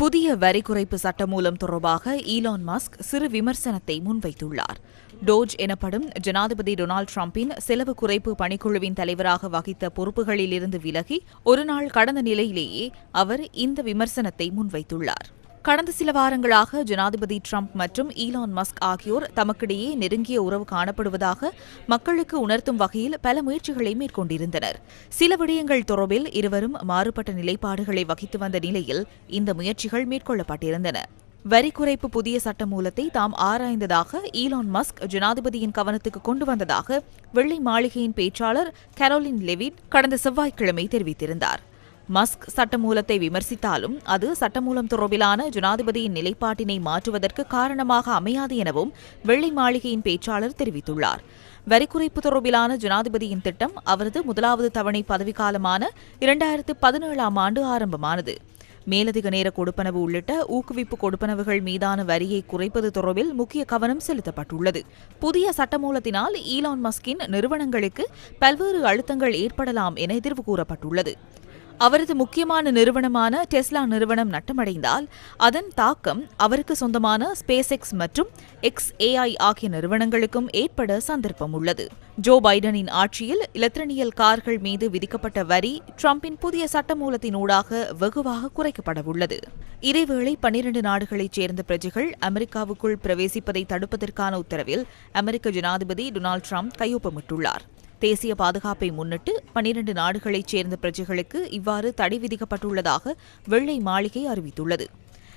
புதிய வரி குறைப்பு சட்டமூலம் தொடர்பாக ஈலான் மஸ்க் சிறு விமர்சனத்தை முன்வைத்துள்ளார். டோஜ் எனப்படும் ஜனாதிபதி டொனால்டு டிரம்பின் செலவு குறைப்பு பணிக்குழுவின் தலைவராக வகித்த பொறுப்புகளிலிருந்து விலகி ஒருநாள் கடந்த நிலையிலேயே அவர் இந்த விமர்சனத்தை முன்வைத்துள்ளார். கடந்த சில வாரங்களாக ஜனாதிபதி ட்ரம்ப் மற்றும் ஈலான் மஸ்க் ஆகியோர் தமக்கிடையே நெருங்கிய உறவு காணப்படுவதாக மக்களுக்கு உணர்த்தும் வகையில் பல முயற்சிகளை மேற்கொண்டிருந்தனர். சில விடயங்கள் தொடர்பில் இருவரும் மாறுபட்ட நிலைப்பாடுகளை வகித்து வந்த நிலையில் இந்த முயற்சிகள் மேற்கொள்ளப்பட்டிருந்தன. வரி குறைப்பு புதிய சட்டமூலத்தை தாம் ஆராய்ந்ததாக ஈலான் மஸ்க் ஜனாதிபதியின் கவனத்துக்கு கொண்டு வந்ததாக வெள்ளை மாளிகையின் பேச்சாளர் கரோலின் லெவின் கடந்த செவ்வாய்க்கிழமை தெரிவித்திருந்தார். மஸ்க் சட்டமூலத்தை விமர்சித்தாலும் அது சட்டமூலம் தொடர்பிலான ஜனாதிபதியின் நிலைப்பாட்டினை மாற்றுவதற்கு காரணமாக அமையாது எனவும் வெள்ளை மாளிகையின் பேச்சாளர் தெரிவித்துள்ளார். வரி குறைப்பு தொடர்பிலான ஜனாதிபதியின் திட்டம் அவரது முதலாவது தவணை பதவிக்காலமான இரண்டாயிரத்து பதினேழாம் ஆண்டு ஆரம்பமானது. மேலதிக நேர கொடுப்பனவு உள்ளிட்ட ஊக்குவிப்பு கொடுப்பனவுகள் மீதான வரியை குறைப்பது தொடர்பில் முக்கிய கவனம் செலுத்தப்பட்டுள்ளது. புதிய சட்டமூலத்தினால் ஈலான் மஸ்கின் நிறுவனங்களுக்கு பல்வேறு அழுத்தங்கள் ஏற்படலாம் என எதிர்வு கூறப்பட்டுள்ளது. அவரது முக்கியமான நிறுவனமான டெஸ்லா நிறுவனம் நட்டமடைந்தால் அதன் தாக்கம் அவருக்கு சொந்தமான ஸ்பேஸ் எக்ஸ் மற்றும் எக்ஸ் ஏஐ ஆகிய நிறுவனங்களுக்கும் ஏற்பட சந்தர்ப்பம் உள்ளது. ஜோ பைடனின் ஆட்சியில் இலத்திரனியல் கார்கள் மீது விதிக்கப்பட்ட வரி டிரம்பின் புதிய சட்டமூலத்தினூடாக வெகுவாக குறைக்கப்படவுள்ளது இதேவேளை பன்னிரண்டு நாடுகளைச் சேர்ந்த பிரஜைகள் அமெரிக்காவுக்குள் பிரவேசிப்பதை தடுப்பதற்கான உத்தரவில் அமெரிக்க ஜனாதிபதி டொனால்டு ட்ரம்ப் கையொப்பமிட்டுள்ளார். தேசிய பாதுகாப்பை முன்னிட்டு பனிரண்டு நாடுகளைச் சேர்ந்த பிரஜைகளுக்கு இவ்வாறு தடை விதிக்கப்பட்டுள்ளதாக வெள்ளை மாளிகை அறிவித்துள்ளது.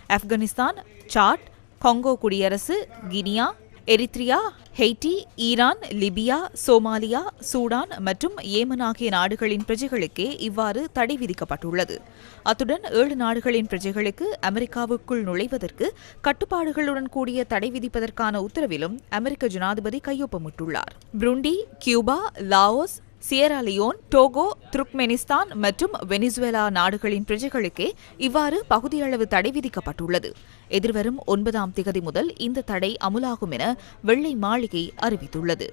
ஆப்கானிஸ்தான் சாட் கொங்கோ குடியரசு Guinea Eritrea Haiti Iran Libya Somalia Sudan மற்றும் ஏமன் ஆகிய நாடுகளின் பிரஜைகளுக்கே இவ்வாறு தடை விதிக்கப்பட்டுள்ளது. அத்துடன் ஏழு நாடுகளின் பிரஜைகளுக்கு அமெரிக்காவுக்குள் நுழைவதற்கு கட்டுப்பாடுகளுடன் கூடிய தடை விதிப்பதற்கான உத்தரவிலும் அமெரிக்க ஜனாதிபதி கையொப்பமிட்டுள்ளார். Burundi Cuba Laos Sierra Leone Togo Turkmenistan மற்றும் வெனிசுவேலா நாடுகளின் பிரஜைகளுக்கே இவ்வாறு பகுதியளவு தடை விதிக்கப்பட்டுள்ளது. எதிர்வரும் ஒன்பதாம் திகதி முதல் இந்த தடை அமுலாகும் என வெள்ளை மாளிகை அறிவித்துள்ளது.